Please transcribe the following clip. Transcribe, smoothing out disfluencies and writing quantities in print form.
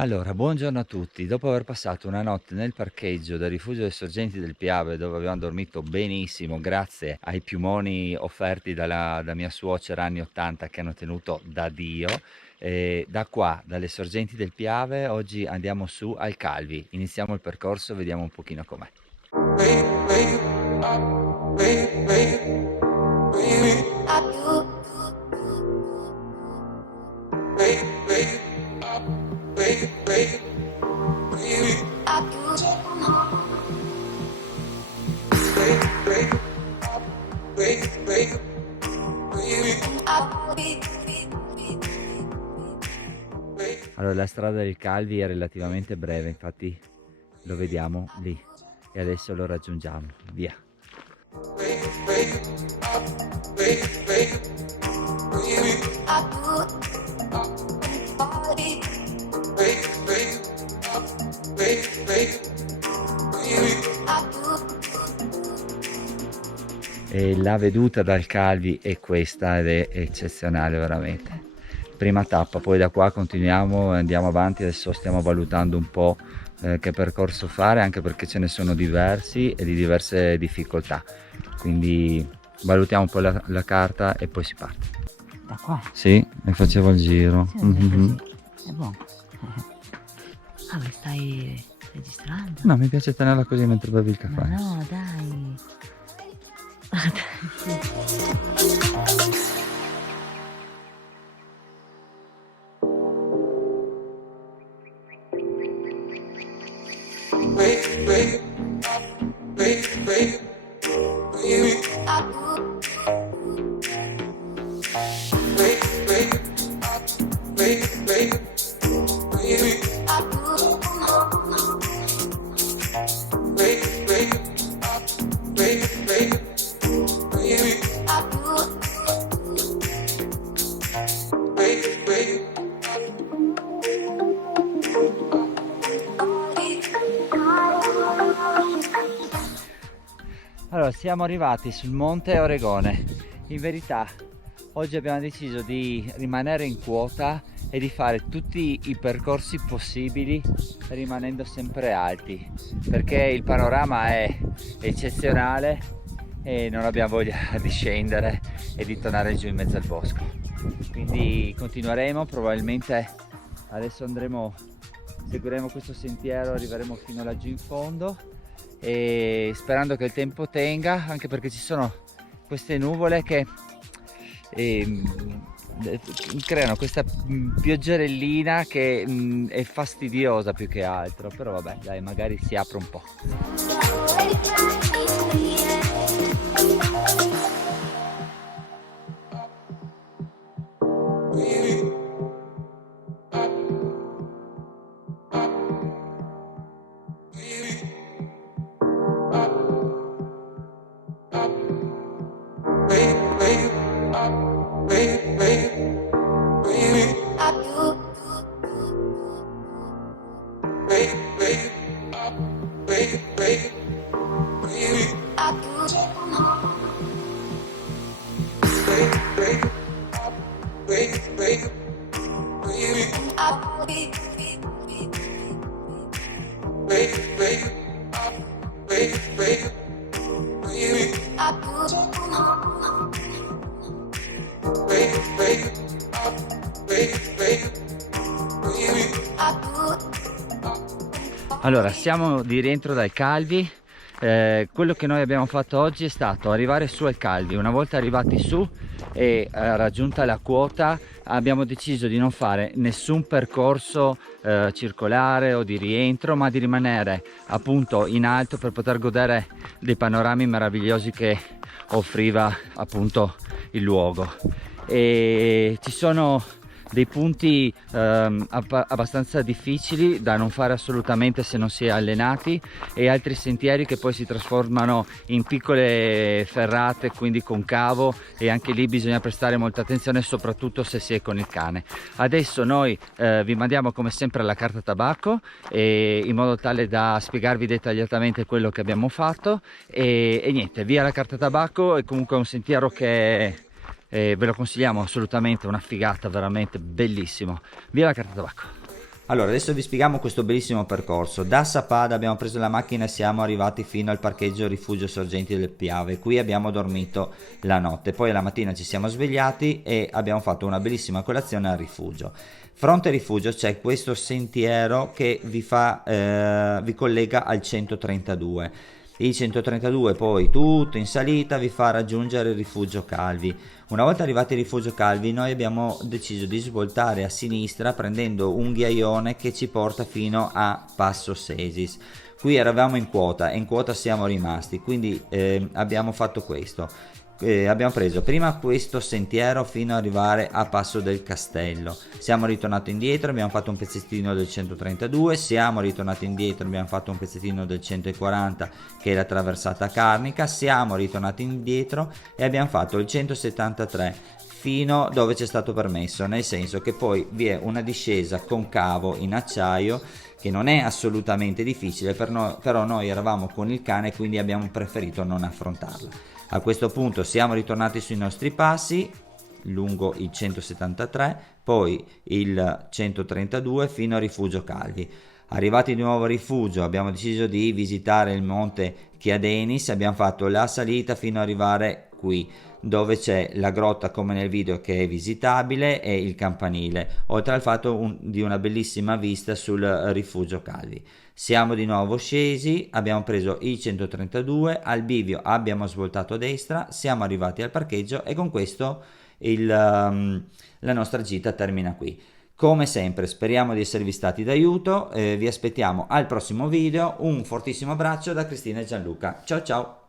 Allora, buongiorno a tutti. Dopo aver passato una notte nel parcheggio del rifugio dei Sorgenti del Piave, dove avevamo dormito benissimo grazie ai piumoni offerti da mia suocera anni 80 che hanno tenuto da Dio, da qua, dalle Sorgenti del Piave, oggi andiamo su al Calvi. Iniziamo il percorso, vediamo un pochino com'è. Allora, la strada del Calvi è relativamente breve, infatti lo vediamo lì e adesso lo raggiungiamo. Via. E la veduta dal Calvi è questa ed è eccezionale veramente. Prima tappa, poi da qua continuiamo e andiamo avanti. Adesso stiamo valutando un po' che percorso fare, anche perché ce ne sono diversi e di diverse difficoltà, quindi valutiamo un po' la carta e poi si parte. Da qua? Sì, e facevo il giro. Sì, è buono. Ah, ma stai registrando? No, mi piace tenerla così mentre bevi il caffè. Ma no, dai. Ah, dai. Allora, siamo arrivati sul Monte Oregone. In verità, oggi abbiamo deciso di rimanere in quota e di fare tutti i percorsi possibili rimanendo sempre alti, perché il panorama è eccezionale e non abbiamo voglia di scendere e di tornare giù in mezzo al bosco. Quindi continueremo, probabilmente adesso seguiremo questo sentiero, arriveremo fino laggiù in fondo e sperando che il tempo tenga, anche perché ci sono queste nuvole che creano questa pioggerellina che è fastidiosa più che altro, però vabbè, dai, magari si apre un po'. Allora, siamo di rientro dal Calvi. Quello che noi abbiamo fatto oggi è stato arrivare su al Calvi. Una volta arrivati su e raggiunta la quota, abbiamo deciso di non fare nessun percorso circolare o di rientro, ma di rimanere appunto in alto per poter godere dei panorami meravigliosi che offriva appunto il luogo. E ci sono dei punti abbastanza difficili da non fare assolutamente se non si è allenati, e altri sentieri che poi si trasformano in piccole ferrate, quindi con cavo, e anche lì bisogna prestare molta attenzione, soprattutto se si è con il cane. Adesso noi vi mandiamo come sempre la carta tabacco in modo tale da spiegarvi dettagliatamente quello che abbiamo fatto e niente, via la carta tabacco. È comunque un sentiero che ve lo consigliamo assolutamente, una figata, veramente bellissimo. Via la carta tabacco. Allora, adesso vi spieghiamo questo bellissimo percorso. Da Sappada abbiamo preso la macchina e siamo arrivati fino al parcheggio Rifugio Sorgenti del Piave. Qui abbiamo dormito la notte, poi la mattina ci siamo svegliati e abbiamo fatto una bellissima colazione al rifugio. Fronte rifugio c'è questo sentiero che vi collega al 132. Il 132 poi tutto in salita vi fa raggiungere il rifugio Calvi. Una volta arrivati al rifugio Calvi noi abbiamo deciso di svoltare a sinistra prendendo un ghiaione che ci porta fino a Passo Sesis. Qui eravamo in quota e in quota siamo rimasti, quindi abbiamo fatto questo. Abbiamo preso prima questo sentiero fino ad arrivare a Passo del Castello, siamo ritornati indietro, abbiamo fatto un pezzettino del 132, siamo ritornati indietro, abbiamo fatto un pezzettino del 140 che è la traversata carnica, siamo ritornati indietro e abbiamo fatto il 173 fino dove ci è stato permesso, nel senso che poi vi è una discesa con cavo in acciaio che non è assolutamente difficile, però noi eravamo con il cane, quindi abbiamo preferito non affrontarla. A questo punto siamo ritornati sui nostri passi lungo il 173, poi il 132 fino a Rifugio Calvi. Arrivati di nuovo a Rifugio abbiamo deciso di visitare il monte Chiadenis, abbiamo fatto la salita fino ad arrivare qui dove c'è la grotta come nel video che è visitabile e il campanile, oltre al fatto di una bellissima vista sul Rifugio Calvi. Siamo di nuovo scesi, abbiamo preso il 132, al bivio abbiamo svoltato a destra, siamo arrivati al parcheggio e con questo la nostra gita termina qui. Come sempre speriamo di esservi stati d'aiuto, vi aspettiamo al prossimo video, un fortissimo abbraccio da Cristina e Gianluca, ciao ciao!